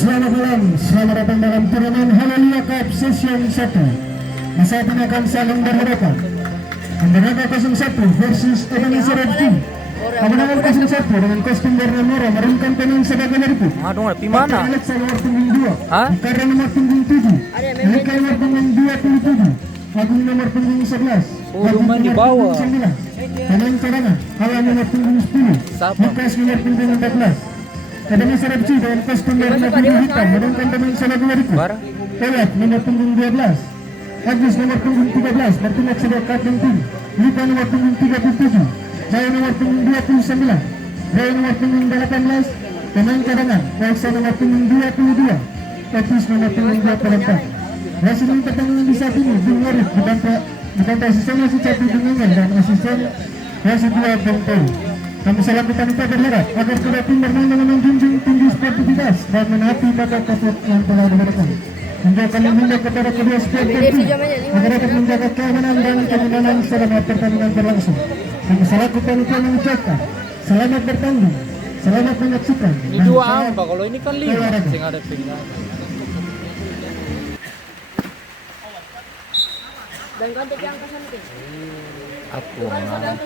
Selamat malam, selamat datang dalam turnamen Haleluya Cup Session 1. Masa ini akan saling berhadapan. Andanaga 01 versus Ebenezer FC. Kemenangan 01 dengan kostum warna merah merungkan pemain sebagai berikut. Aduh, di mana? Alex nomor punggung 2. Hah? Karena nomor punggung 7. Mika nomor punggung 27. Agung nomor punggung 11. Oh, lumayan di bawah. Pemain cadangan Alam nomor punggung 10. Siapa? Lukas nomor punggung 14. Ebenezer FC dengan kostum warna biru hitam merungkan pemain sebagai berikut. Bara? Elak nomor punggung 12. Agus nomor punggung 13 bertindak sebagai kapten tim. Luka nomor punggung 37. Jaya nomor punggung 29. Jaya nomor punggung 18. Pemain cadangan Elsa nomor punggung 22. Etis nomor punggung 24. Hasil pertandingan di saat ini Bung Warif dibantu asisten wasit satu Dungangan dan asisten wasit 2 Bung Tau. Kami selaku panitia berharap agar kedua tim bermain dengan menjunjung tinggi sportivitas dan menaati bakat wasit yang telah diberikan. Menjauhkan menghindar kepada kedua supporter tim agar dapat menjaga keamanan dan kenyamanan selama pertandingan berlangsung. Kami selaku panitia mengucapkan selamat bertanding, selamat menyaksikan. Ini dua apa? Kalau ini kan 5 sing ada pinggang. Dan kontak yang kesanting. Aku menang.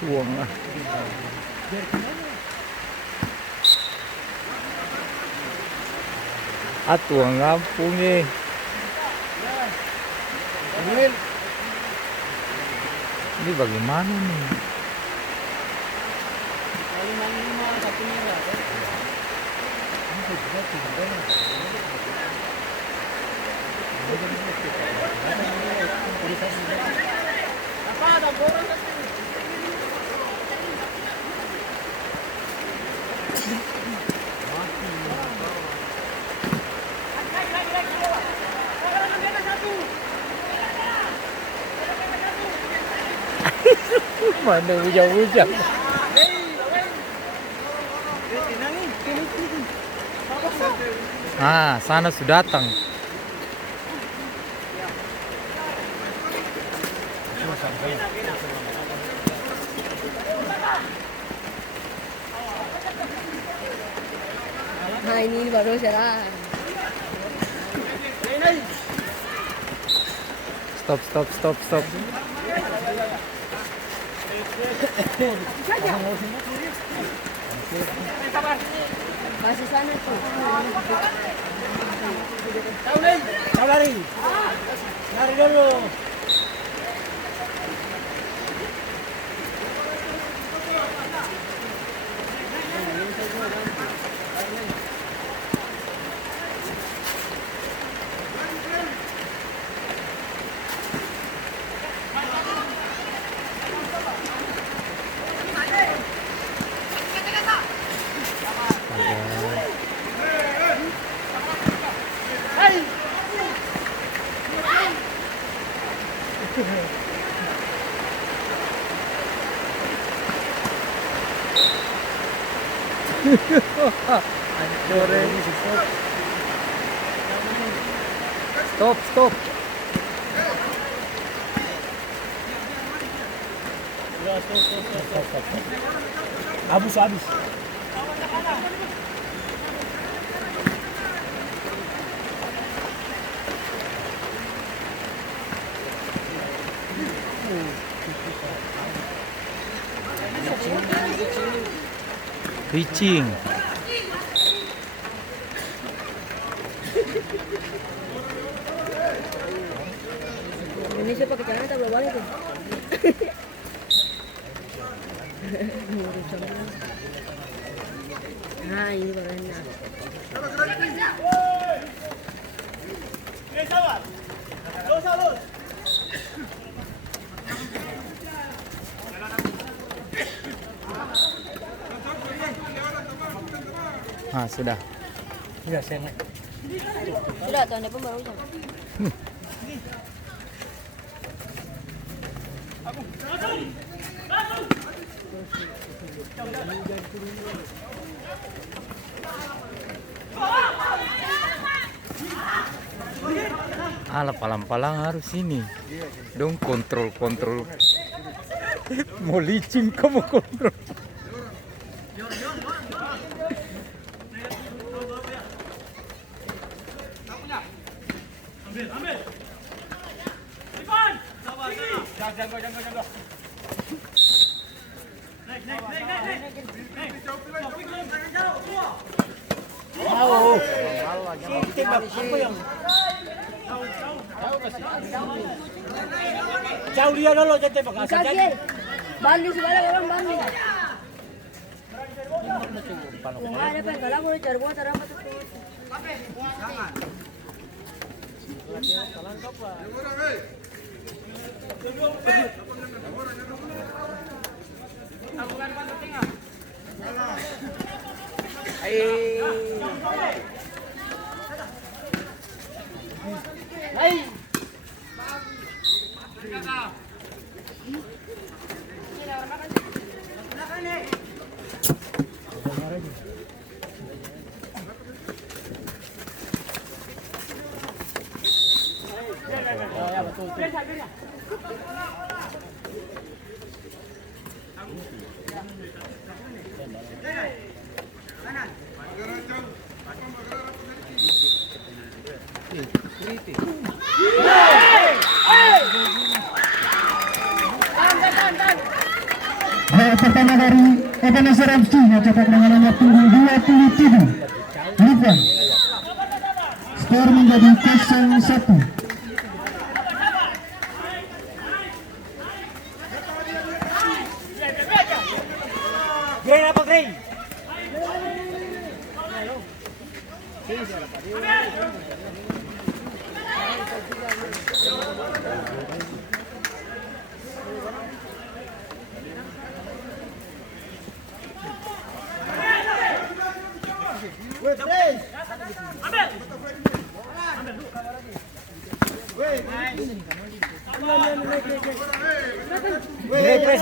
Tuang lah. Tuang ngampung nih. Ini bagaimana nih? Mana hujan-hujan. Sana sudah datang. Nah ini baru serang. Stop. Masih sana tuh. Kau lari dulu. Stop. Habis. Reaching. Indonesia pakai celana tak boleh balik tuh. Nah ini baru enak. Sudah. Sudah saya naik. Sudah tahun depan baru sama. Alah, palang-palang harus ini. Dong kontrol. Mau licin kamu kontrol. Mau. Si tembak apa yang? Jauh dia dulu jadi tembak asal. Sakit. Balik segala orang balik. Kung ada pa kalau mo jarwo tara pa to. Pertama dari Ebenezer FC mencetak dengan punggung 27 Lipan. Skor menjadi 0-1. Green apa green? Great press.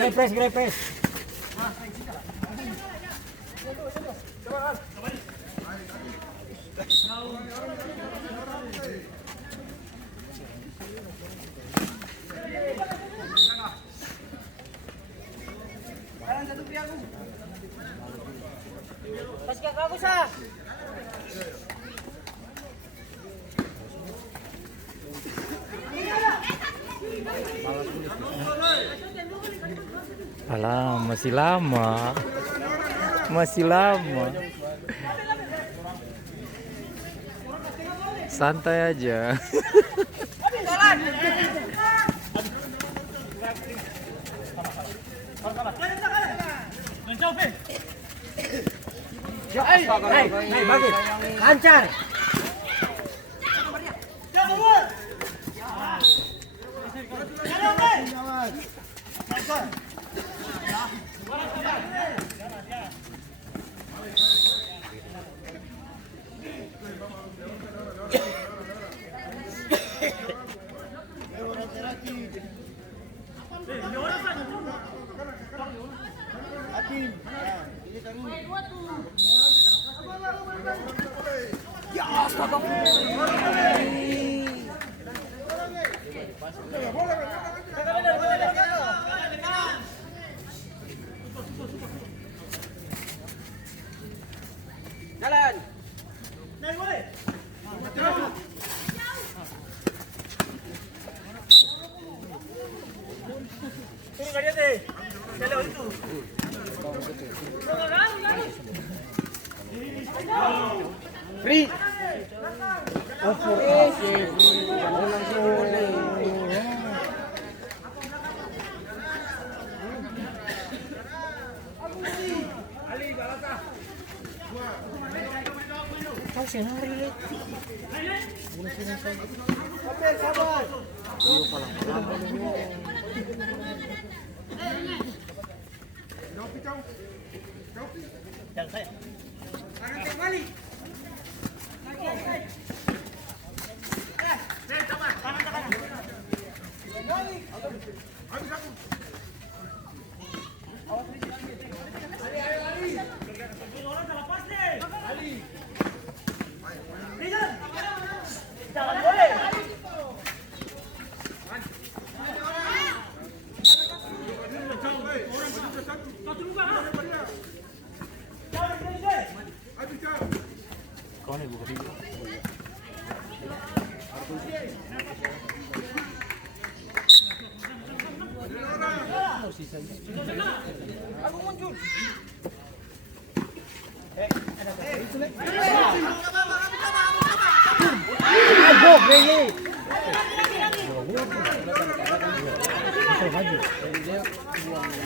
Agus press. Great press. Alah, masih lama. Santai aja. Hey, bagus. Lancar.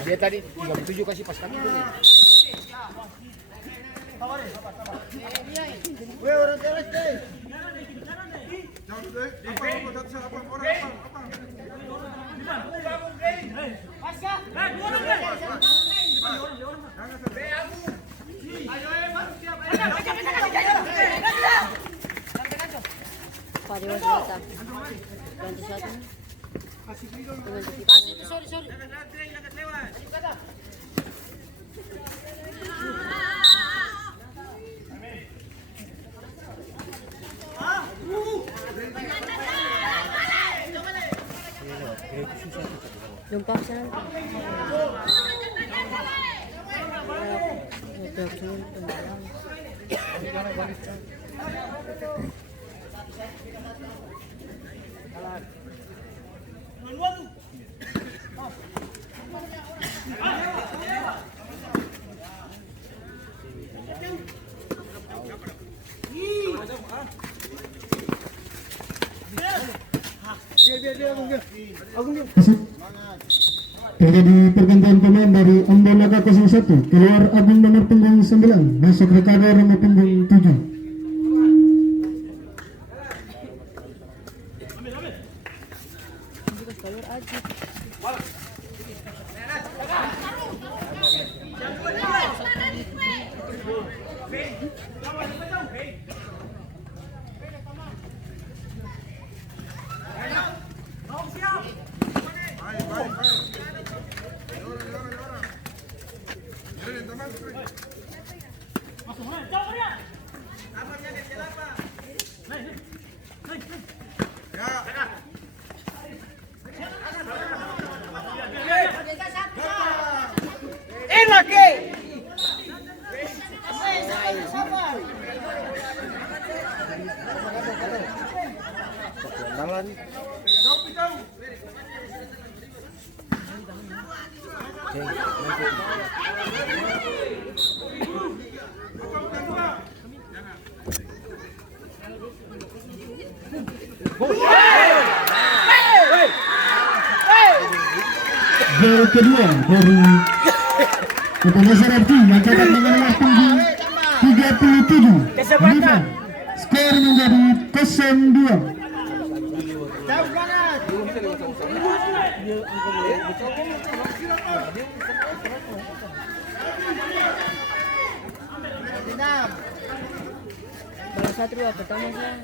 Dia tadi 37 kasih pas kami dulu. Pak Dewa Senjata. Ganti satu. Jumpa sana. Terjadi pergantian pemain dari Ambolaka 01, keluar Agung nomor punggung 9, masuk Ricardo nomor punggung 7. Gol kedua dari Kota Dasar FC yang cetak dengan waktu 37. Skor menjadi 0-2. Balas Satria pertama saya.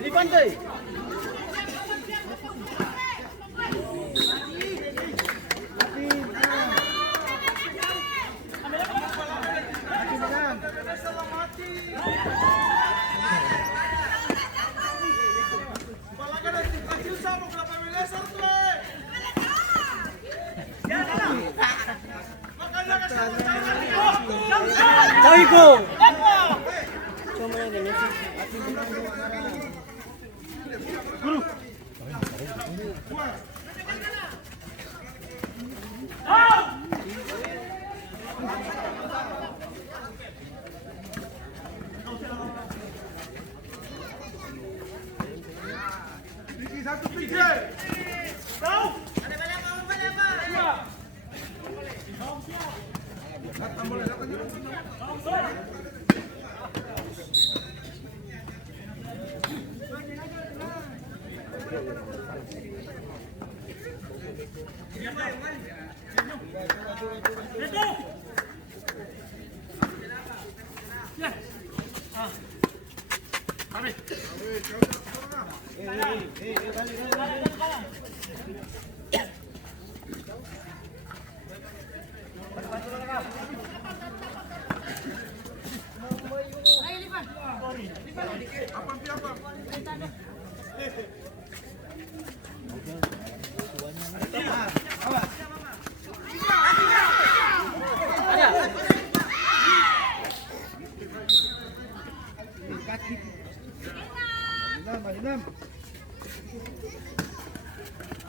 Di pantai.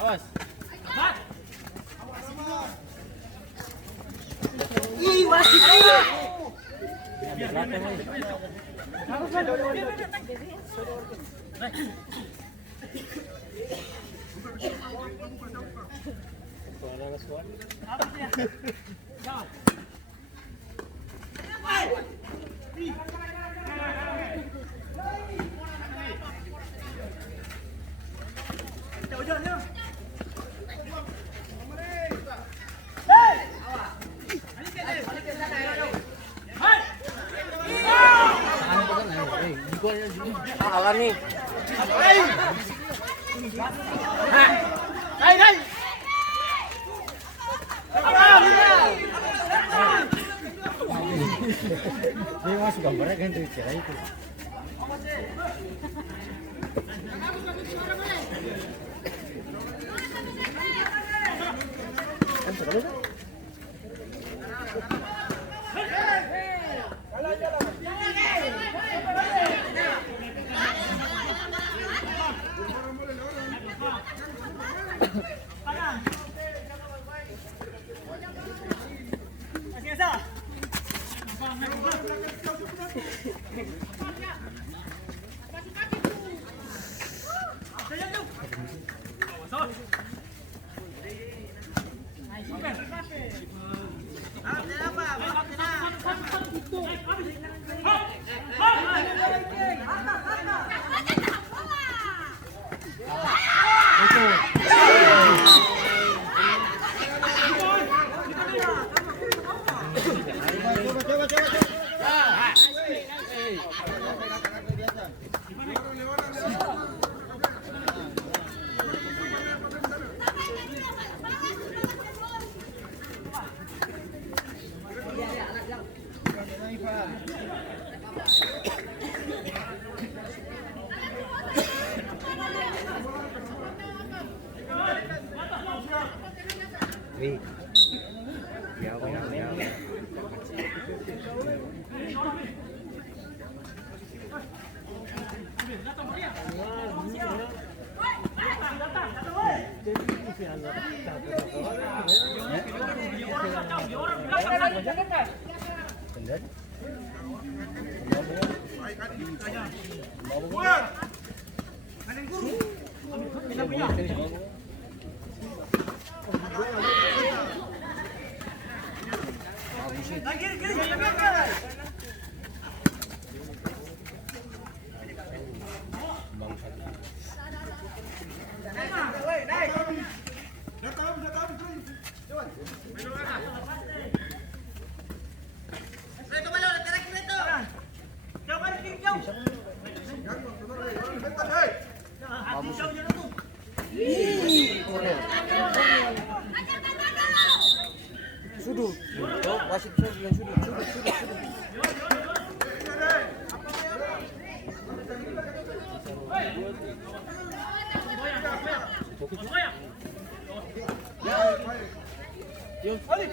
Awas. Kalah nih. Dia masuk gambarnya kan dari cara itu. Wih. Ya, ya. Sudut. Oh, wasit saya bilang sudut. Yo, balik.